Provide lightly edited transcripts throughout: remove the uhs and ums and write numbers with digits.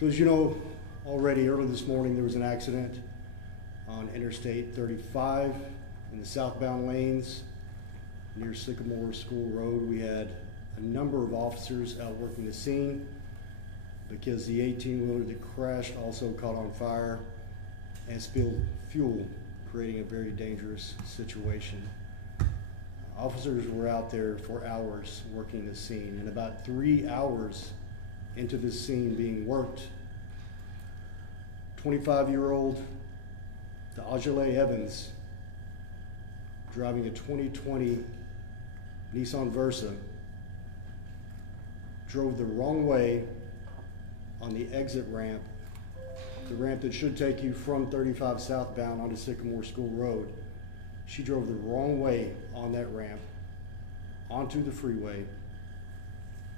So as you know already, early this morning there was an accident on Interstate 35 in the southbound lanes near Sycamore School Road. We had a number of officers out working the scene because the 18-wheeler that crashed also caught on fire and spilled fuel, creating a very dangerous situation. Officers were out there for hours working the scene, and about 3 hours into this scene being worked, 25-year-old Aujalae Evans, driving a 2020 Nissan Versa, drove the wrong way on the exit ramp, the ramp that should take you from 35 southbound onto Sycamore School Road. She drove the wrong way on that ramp onto the freeway,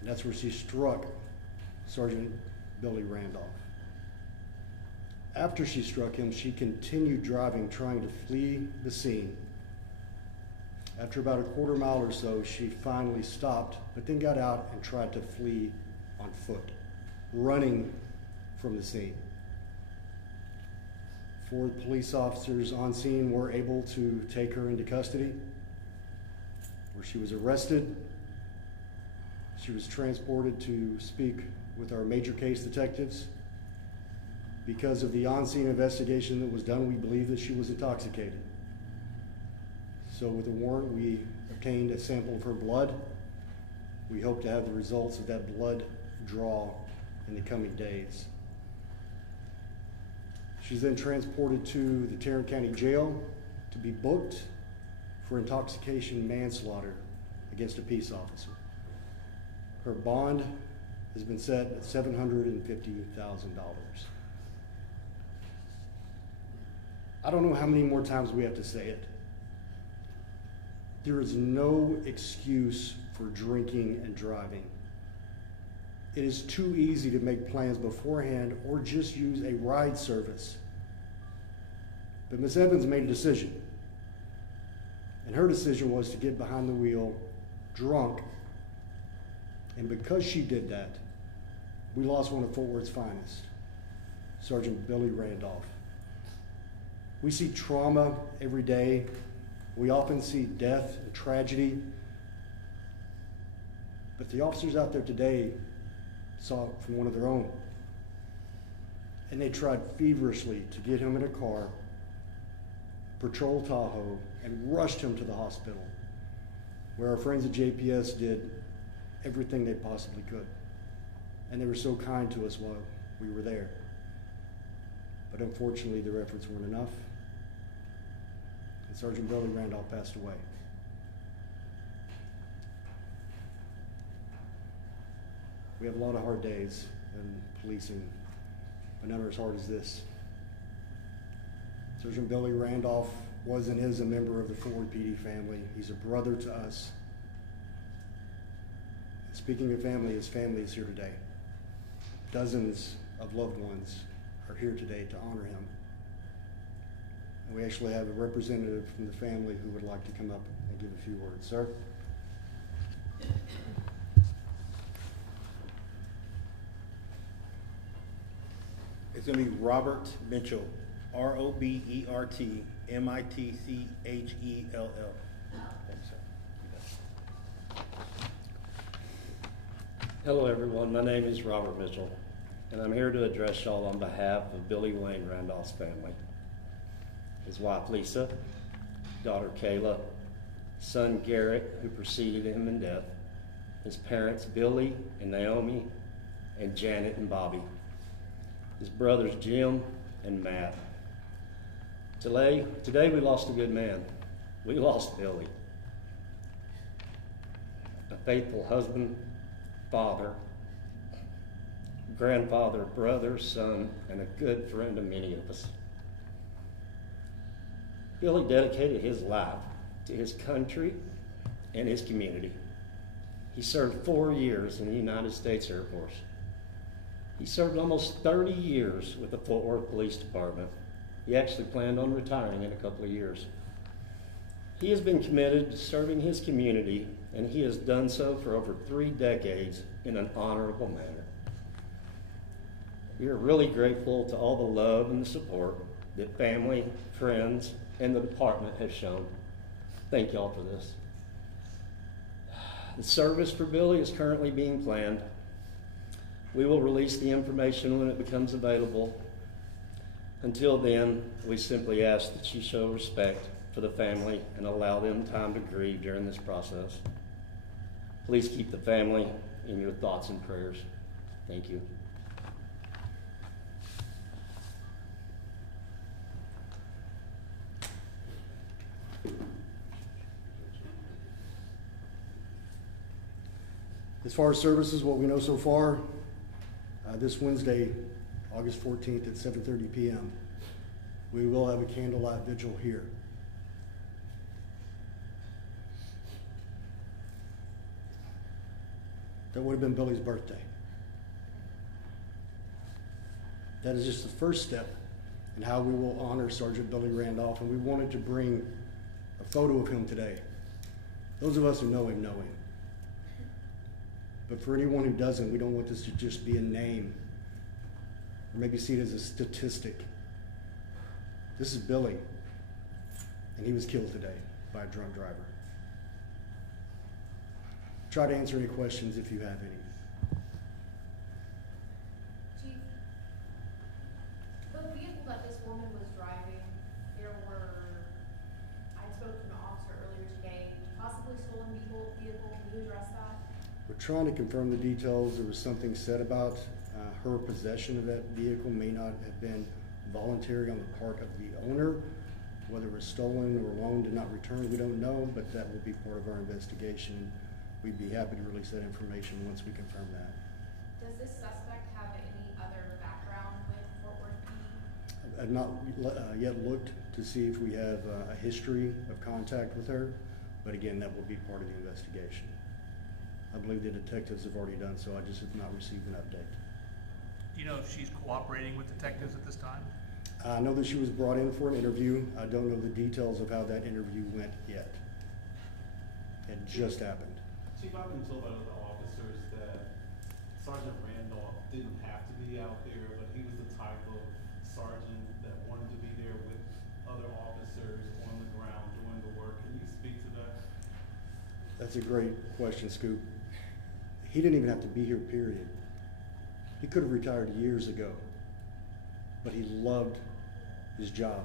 and that's where she struck Sergeant Billy Randolph. After she struck him, she continued driving, trying to flee the scene. After about a quarter mile or so, she finally stopped, but then got out and tried to flee on foot, running from the scene. 4 police officers on scene were able to take her into custody, where she was arrested. She was transported to speak with our major case detectives. Because of the on-scene investigation that was done, we believe that she was intoxicated. So with a warrant, we obtained a sample of her blood. We hope to have the results of that blood draw in the coming days. She's then transported to the Tarrant County Jail to be booked for intoxication manslaughter against a peace officer. Her bond has been set at $750,000. I don't know how many more times we have to say it. There is no excuse for drinking and driving. It is too easy to make plans beforehand or just use a ride service. But Ms. Evans made a decision, and her decision was to get behind the wheel drunk. And because she did that, we lost one of Fort Worth's finest, Sergeant Billy Randolph. We see trauma every day. We often see death and tragedy. But the officers out there today saw it from one of their own. And they tried feverishly to get him in a car, patrol Tahoe, and rushed him to the hospital, where our friends at JPS did everything they possibly could. And they were so kind to us while we were there. But unfortunately, their efforts weren't enough, and Sergeant Billy Randolph passed away. We have a lot of hard days in policing, but none are as hard as this. Sergeant Billy Randolph was and is a member of the Fort Worth PD family. He's a brother to us. And speaking of family, his family is here today. Dozens of loved ones are here today to honor him. And we actually have a representative from the family who would like to come up and give a few words. Sir? It's going to be Robert Mitchell, R-O-B-E-R-T M-I-T-C-H-E-L-L. Thanks, sir. Hello everyone, my name is Robert Mitchell, and I'm here to address y'all on behalf of Billy Wayne Randolph's family. His wife Lisa, daughter Kayla, son Garrett, who preceded him in death, his parents Billy and Naomi, and Janet and Bobby, his brothers Jim and Matt. Today we lost a good man. We lost Billy, a faithful husband, father, grandfather, brother, son, and a good friend to many of us. Billy dedicated his life to his country and his community. He served 4 years in the United States Air Force. He served almost 30 years with the Fort Worth Police Department. He actually planned on retiring in a couple of years. He has been committed to serving his community, and he has done so for over 3 decades in an honorable manner. We are really grateful to all the love and the support that family, friends, and the department have shown. Thank y'all for this. The service for Billy is currently being planned. We will release the information when it becomes available. Until then, we simply ask that you show respect for the family and allow them time to grieve during this process. Please keep the family in your thoughts and prayers. Thank you. As far as services, what we know so far, this Wednesday, August 14th at 7:30 p.m., we will have a candlelight vigil here. That would have been Billy's birthday. That is just the first step in how we will honor Sergeant Billy Randolph, and we wanted to bring a photo of him today. Those of us who know him know him. But for anyone who doesn't, we don't want this to just be a name or maybe see it as a statistic. This is Billy, and he was killed today by a drunk driver. Try to answer any questions if you have any. Chief, the vehicle that this woman was driving, I spoke to an officer earlier today, possibly stolen vehicle. Can you address that? We're trying to confirm the details. There was something said about her possession of that vehicle may not have been voluntary on the part of the owner. Whether it was stolen or loaned and not returned, we don't know, but that will be part of our investigation. We'd be happy to release that information once we confirm that. Does this suspect have any other background with Fort Worth PD? I've not yet looked to see if we have a history of contact with her, but again, that will be part of the investigation. I believe the detectives have already done so. I just have not received an update. Do you know if she's cooperating with detectives at this time? I know that she was brought in for an interview. I don't know the details of how that interview went yet. It just happened. Chief, I've been told by other officers that Sergeant Randolph didn't have to be out there, but he was the type of sergeant that wanted to be there with other officers on the ground doing the work. Can you speak to that? That's a great question, Scoop. He didn't even have to be here, period. He could have retired years ago, but he loved his job.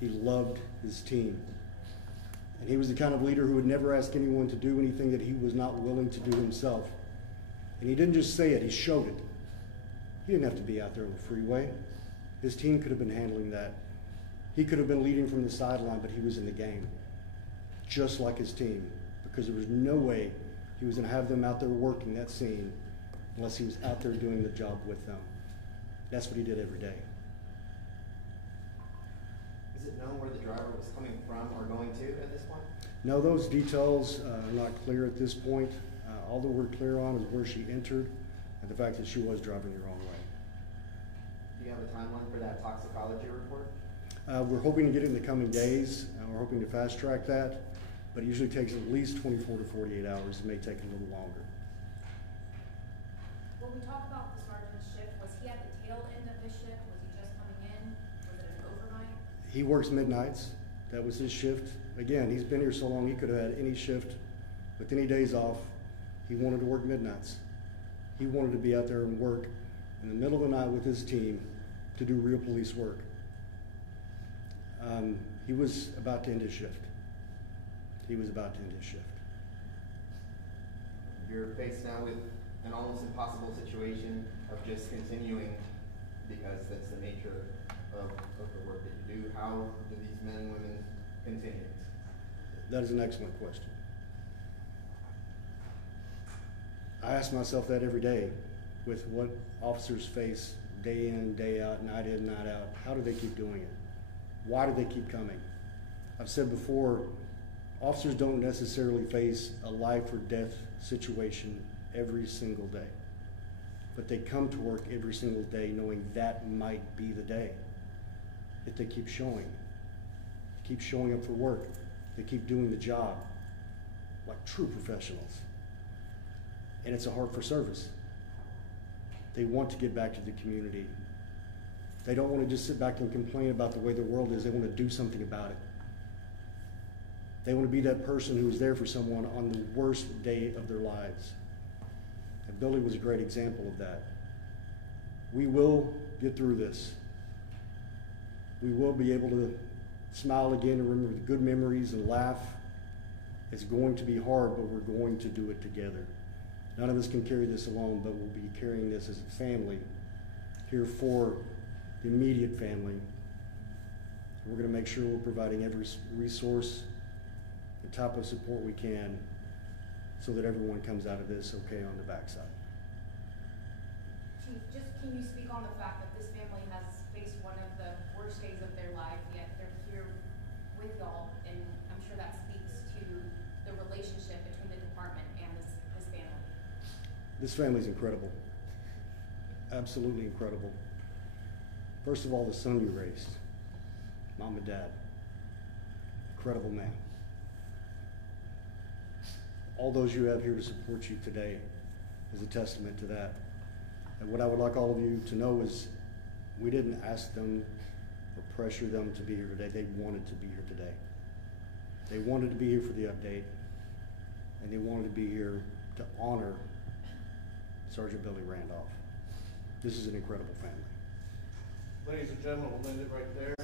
He loved his team. And he was the kind of leader who would never ask anyone to do anything that he was not willing to do himself. And he didn't just say it, he showed it. He didn't have to be out there on the freeway. His team could have been handling that. He could have been leading from the sideline, but he was in the game, just like his team, because there was no way he was going to have them out there working that scene unless he was out there doing the job with them. That's what he did every day. Is it known where the driver was coming from or going to at this point? No, those details are not clear at this point. All that we're clear on is where she entered and the fact that she was driving the wrong way. Do you have a timeline for that toxicology report? We're hoping to get it in the coming days. We're hoping to fast track that, but it usually takes at least 24 to 48 hours. It may take a little longer. When we talk about the sergeant's shift, was he at the tail end of his shift? Was he just coming in? Was it an overnight? He works midnights. That was his shift. Again, he's been here so long he could have had any shift with any days off. He wanted to work midnights. He wanted to be out there and work in the middle of the night with his team to do real police work. He was about to end his shift. He was about to end his shift. You're faced now with an almost impossible situation of just continuing because that's the nature of the work that you do. How do these men and women continue? That is an excellent question. I ask myself that every day with what officers face day in, day out, night in, night out. How do they keep doing it? Why do they keep coming? I've said before, officers don't necessarily face a life or death situation every single day, but they come to work every single day knowing that might be the day. That they keep showing up for work. They keep doing the job like true professionals. And it's a heart for service. They want to get back to the community. They don't want to just sit back and complain about the way the world is. They want to do something about it. They want to be that person who is there for someone on the worst day of their lives. And Billy was a great example of that. We will get through this. We will be able to smile again and remember the good memories and laugh. It's going to be hard, but we're going to do it together. None of us can carry this alone, but we'll be carrying this as a family here for the immediate family. We're going to make sure we're providing every resource and type of support we can so that everyone comes out of this okay on the backside. Chief, just can you speak on the fact that this family has faced one of the worst days of their life, yet they're here with y'all, and I'm sure that speaks to the relationship between the department and this family. This family's incredible. Absolutely incredible. First of all, the son you raised, mom and dad, incredible man. All those you have here to support you today is a testament to that. And what I would like all of you to know is we didn't ask them or pressure them to be here today. They wanted to be here today. They wanted to be here for the update, and they wanted to be here to honor Sergeant Billy Randolph. This is an incredible family. Ladies and gentlemen, we'll end it right there.